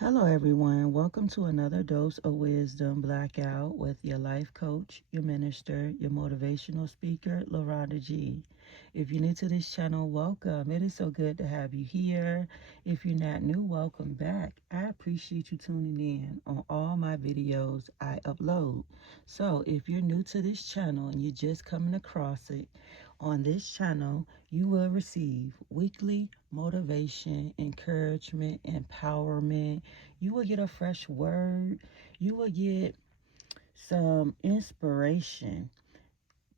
Hello, everyone. Welcome to another dose of wisdom blackout with your life coach, your minister, your motivational speaker, Lorada G. If you're new to this channel, welcome. It is so good to have you here. If you're not new, welcome back. I appreciate you tuning in on all my videos I upload. So, if you're new to this channel and you're just coming across it, on this channel, you will receive weekly motivation, encouragement, empowerment. You will get a fresh word. You will get some inspiration.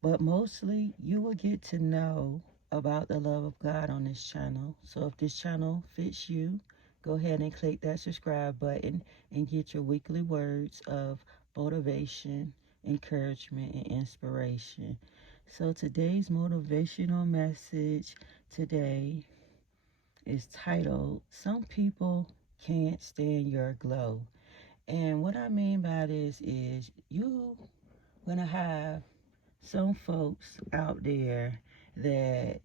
But mostly, you will get to know about the love of God on this channel. So if this channel fits you, go ahead and click that subscribe button and get your weekly words of motivation, encouragement, and inspiration. So today's motivational message today is titled, Some People Can't Stand Your Glow. And what I mean by this is you going to have some folks out there that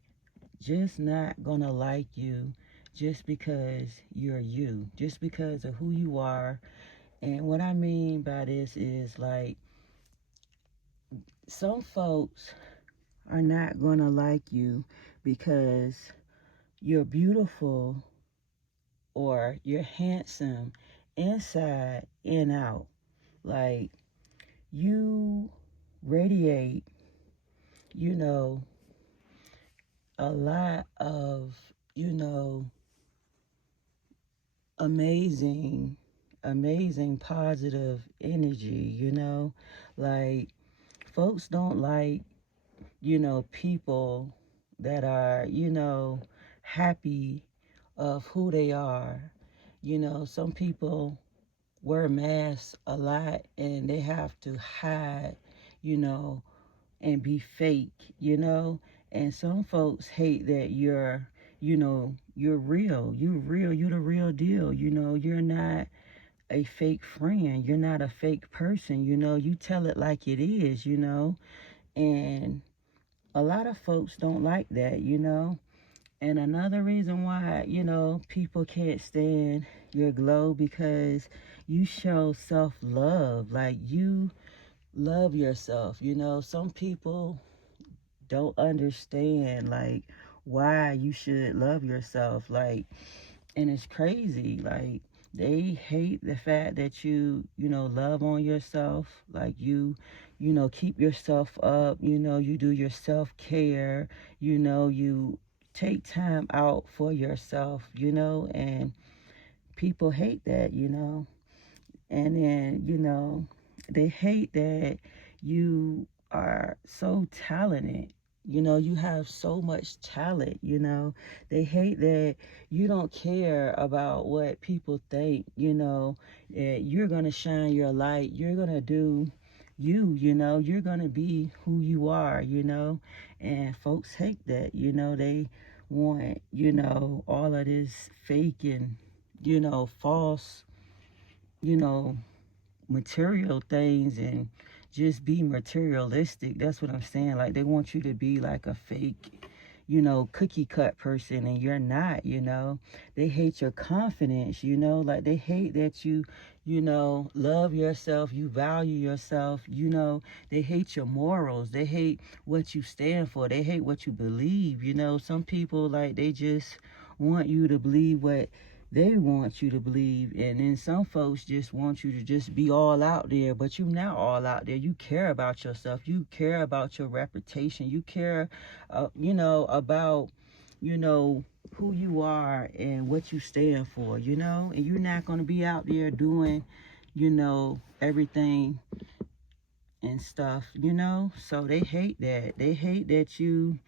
just not going to like you just because you're you, just because of who you are. And what I mean by this is like some folks are not going to like you because you're beautiful or you're handsome inside and out. Like you radiate, you know, a lot of, you know, amazing, amazing positive energy, like folks don't like, people that are, happy of who they are. Some people wear masks a lot and they have to hide, you know, and be fake, And some folks hate that you're real. You're real. You're the real deal. You're not a fake friend. You're not a fake person. You tell it like it is, And a lot of folks don't like that. And another reason why, people can't stand your glow because you show self-love. Like you love yourself. Some people don't understand like why you should love yourself. Like, and it's crazy. Like they hate the fact that you love on yourself. Like you keep yourself up. You do your self-care. You take time out for yourself, and people hate that. And then, they hate that you are so talented. You have so much talent. They hate that you don't care about what people think, that you're going to shine your light. You're going to do you, you're going to be who you are. And folks hate that. They want, all of this fake and, false, you know, material things and just be materialistic. That's what I'm saying. Like they want you to be like a fake, cookie cut person and you're not. They hate your confidence. Like they hate that you love yourself, you value yourself. They hate your morals. They hate what you stand for. They hate what you believe. Some people like they just want you to believe what they want you to believe, and then some folks just want you to just be all out there, but you're not all out there. You care about yourself. You care about your reputation. You care, about, who you are and what you stand for. And you're not going to be out there doing, everything and stuff. So they hate that. They hate that you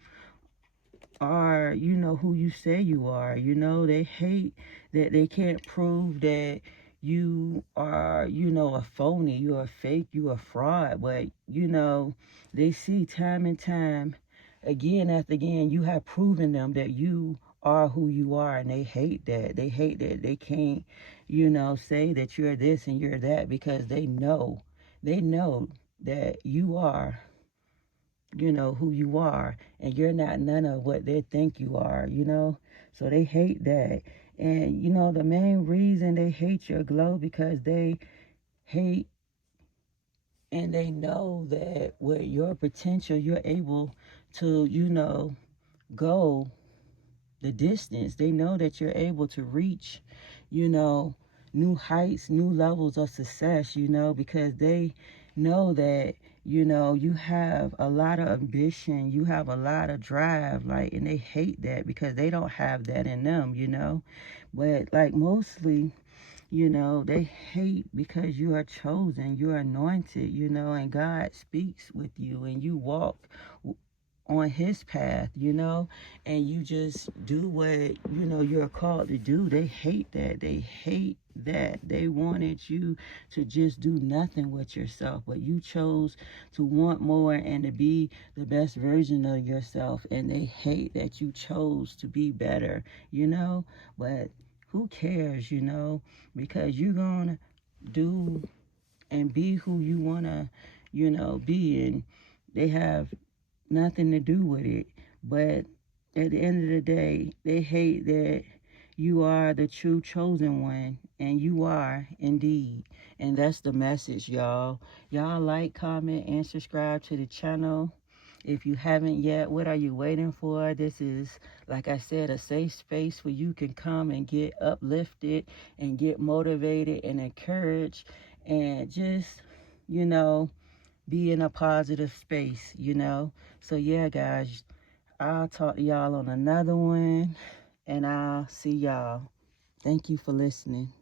are, who you say you are. They hate that they can't prove that you are, a phony, you're a fake, you're a fraud. But, they see time and time, again after again, you have proven them that you are who you are, and they hate that. They hate that they can't, say that you're this and you're that because they know that you are who you are, and you're not none of what they think you are. So they hate that. And the main reason they hate your glow because they hate and they know that with your potential, you're able to, go the distance. They know that you're able to reach, you know, new heights, new levels of success, because they know that, you have a lot of ambition, you have a lot of drive, like, and they hate that because they don't have that in them. But like mostly, they hate because you are chosen, you are anointed, and God speaks with you and you walk on his path, and you just do what, you're called to do. They hate that. They hate that. They wanted you to just do nothing with yourself, but you chose to want more and to be the best version of yourself, and they hate that you chose to be better, but who cares, because you're gonna do and be who you wanna, be, and they have nothing to do with it. But at the end of the day, they hate that you are the true chosen one, and you are indeed. And that's the message, y'all. Y'all like, comment, and subscribe to the channel. If you haven't yet, what are you waiting for? This is, like I said, a safe space where you can come and get uplifted and get motivated and encouraged and just, you know, be in a positive space, So, yeah, guys, I'll talk to y'all on another one, and I'll see y'all. Thank you for listening.